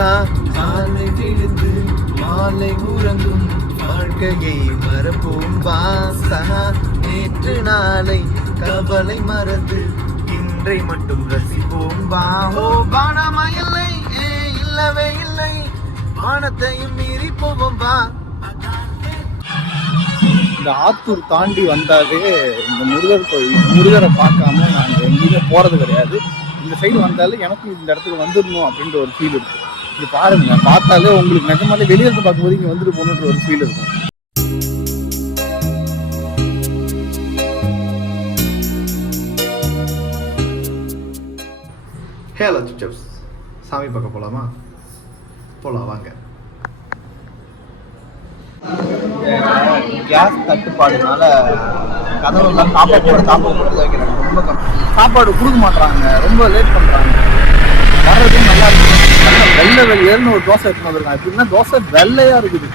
காலை விழுந்து மாலை உறங்கும் வாழ்க்கையை மறப்போம் வாசா. நேற்று நாளை கவலை மறந்து இன்றை மட்டும் ரசிப்போம் வா. ஓ வானமயில்லை இல்லவே இல்லை, வானத்தையும் மீறி போவோம் வா. இந்த ஆத்தூர் தாண்டி வந்தாலே இந்த முருகர் கோயில், முருகரை பார்க்காம நாங்கள் எங்கேயுமே போகிறது கிடையாது. இந்த சைடு வந்தாலே எனக்கும் இந்த இடத்துக்கு வந்துடணும் அப்படின்ற ஒரு ஃபீல் இருக்குது. இது பாருங்க, பார்த்தாலே உங்களுக்கு நிஜமாலே வெளியே இருந்து பார்க்கும்போது இங்கே வந்துட்டு போகணுன்ற ஒரு ஃபீல் இருக்கும். ஹலோ சிப்ஸ், சாமி பார்க்க போகலாமா? போகலாம் வாங்க. கேஸ் தட்டுப்பாடுனால கதவெல்லாம் தாப்பா போட்டு வைக்கிறாங்க. ரொம்ப சாப்பாடு கொடுக்க மாட்டாங்க, ரொம்ப லேட் பண்ணுறாங்க. வர்றதும் நல்லா இருக்குது. வெள்ளை வெள்ளையர்னு ஒரு தோசை எடுத்துன்னு வந்திருக்காங்க. எப்படின்னா தோசை வெள்ளையாக இருக்குது.